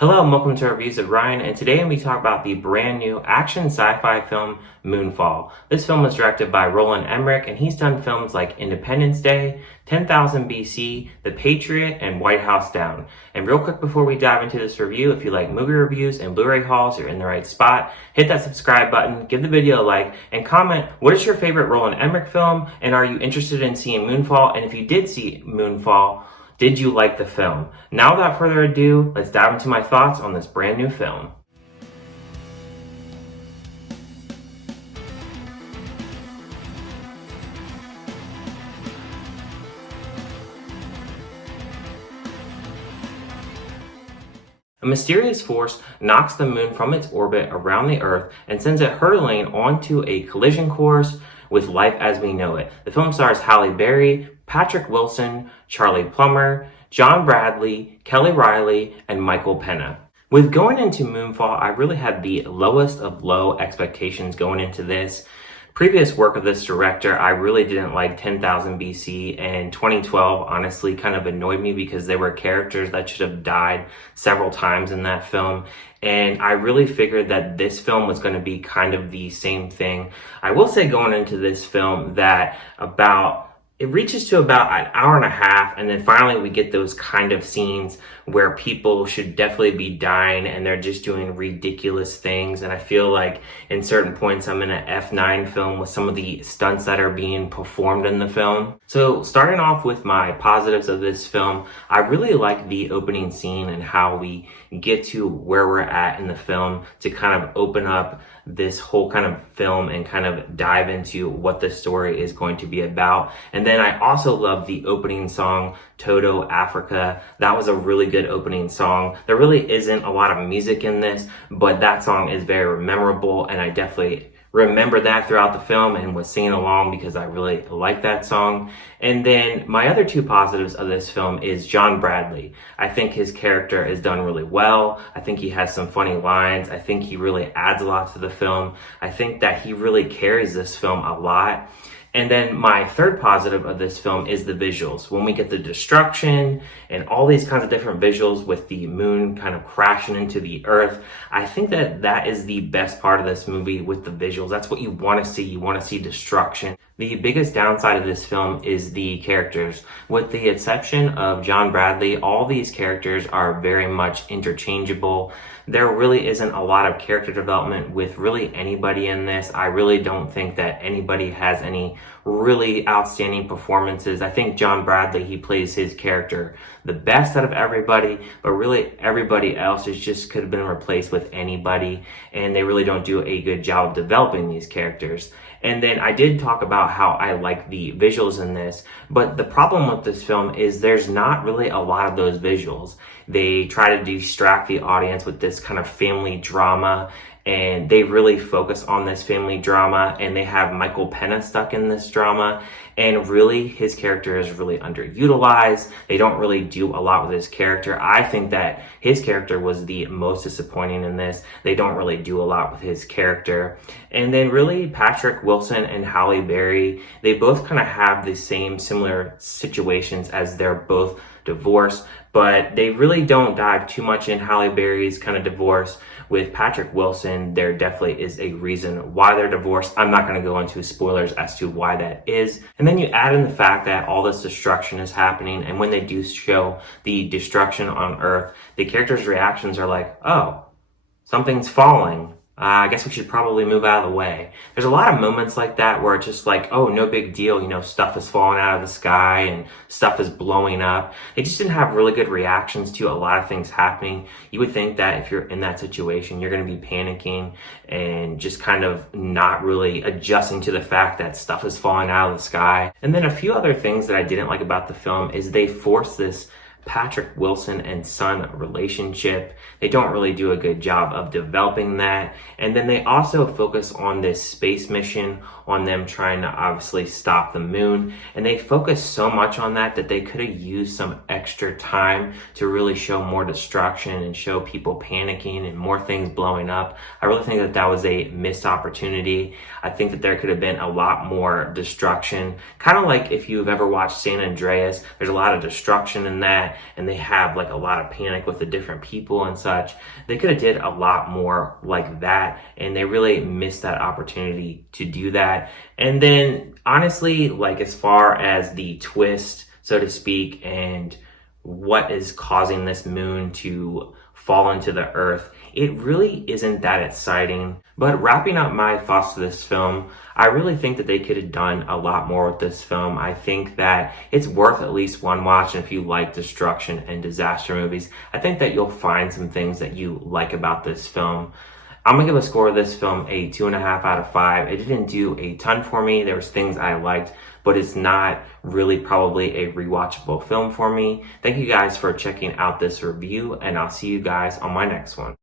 Hello and welcome to our Reviews of Ryan, and today we talk about the brand new action sci-fi film Moonfall. This film was directed by Roland Emmerich, and he's done films like Independence Day, 10,000 BC, The Patriot, and White House Down. And real quick before we dive into this review, if you like movie reviews and Blu-ray hauls, you're in the right spot. Hit that subscribe button, give the video a like, and comment what is your favorite Roland Emmerich film, and are you interested in seeing Moonfall? And if you did see Moonfall, did you like the film? Now without further ado, let's dive into my thoughts on this brand new film. A mysterious force knocks the moon from its orbit around the Earth and sends it hurtling onto a collision course with life as we know it. The film stars Halle Berry, Patrick Wilson, Charlie Plummer, John Bradley, Kelly Riley, and Michael Pena. With going into Moonfall, I really had the lowest of low expectations going into this. Previous work of this director, I really didn't like 10,000 BC, and 2012 honestly kind of annoyed me because there were characters that should have died several times in that film. And I really figured that this film was going to be kind of the same thing. I will say going into this film that it reaches to about an hour and a half, and then finally we get those kind of scenes where people should definitely be dying and they're just doing ridiculous things. And I feel like in certain points I'm in an F9 film with some of the stunts that are being performed in the film. So starting off with my positives of this film, I really like the opening scene and how we get to where we're at in the film to kind of open up this whole kind of film and kind of dive into what the story is going to be about. And then I also love the opening song, Toto Africa. That was a really good opening song. There really isn't a lot of music in this, but that song is very memorable, and I definitely remember that throughout the film and was singing along because I really like that song. And then my other two positives of this film is John Bradley. I think his character is done really well. I think he has some funny lines. I think he really adds a lot to the film. I think that he really carries this film a lot. And then my third positive of this film is the visuals. When we get the destruction and all these kinds of different visuals with the moon kind of crashing into the earth, I think that that is the best part of this movie with the visuals. That's what you want to see. You want to see destruction. The biggest downside of this film is the characters. With the exception of John Bradley, all these characters are very much interchangeable. There really isn't a lot of character development with really anybody in this. I really don't think that anybody has any really outstanding performances. I think John Bradley, he plays his character the best out of everybody, but really everybody else is just could have been replaced with anybody, and they really don't do a good job of developing these characters. And then I did talk about how I like the visuals in this, but the problem with this film is there's not really a lot of those visuals. They try to distract the audience with this kind of family drama, and they really focus on this family drama, and they have Michael Pena stuck in this drama, and really his character is really underutilized. They don't really do a lot with his character. I think that his character was the most disappointing in this. They don't really do a lot with his character. And then really Patrick Wilson and Halle Berry, they both kind of have the same similar situations as they're both divorced, but they really don't dive too much in Halle Berry's kind of divorce. With Patrick Wilson, there definitely is a reason why they're divorced. I'm not going to go into spoilers as to why that is. And then you add in the fact that all this destruction is happening, and when they do show the destruction on Earth, the characters' reactions are like, oh, something's falling. I guess we should probably move out of the way. There's a lot of moments like that where it's just like, oh, no big deal. You know, stuff is falling out of the sky and stuff is blowing up. They just didn't have really good reactions to a lot of things happening. You would think that if you're in that situation, you're going to be panicking and just kind of not really adjusting to the fact that stuff is falling out of the sky. And then a few other things that I didn't like about the film is they force this Patrick Wilson and son relationship. They don't really do a good job of developing that. And then they also focus on this space mission, on them trying to obviously stop the moon. And they focus so much on that that they could have used some extra time to really show more destruction and show people panicking and more things blowing up. I really think that that was a missed opportunity. I think that there could have been a lot more destruction. Kind of like if you've ever watched San Andreas, there's a lot of destruction in that. that, and they have like a lot of panic with the different people and such. They could have did a lot more like that, and they really missed that opportunity to do that. And then honestly, like as far as the twist, so to speak, and what is causing this moon to fall into the earth, it really isn't that exciting. But wrapping up my thoughts to this film, I really think that they could have done a lot more with this film. I think that it's worth at least one watch, and if you like destruction and disaster movies, I think that you'll find some things that you like about this film. I'm gonna give a score of this film a 2.5 out of 5. It didn't do a ton for me. There was things I liked, but it's not really probably a rewatchable film for me. Thank you guys for checking out this review, and I'll see you guys on my next one.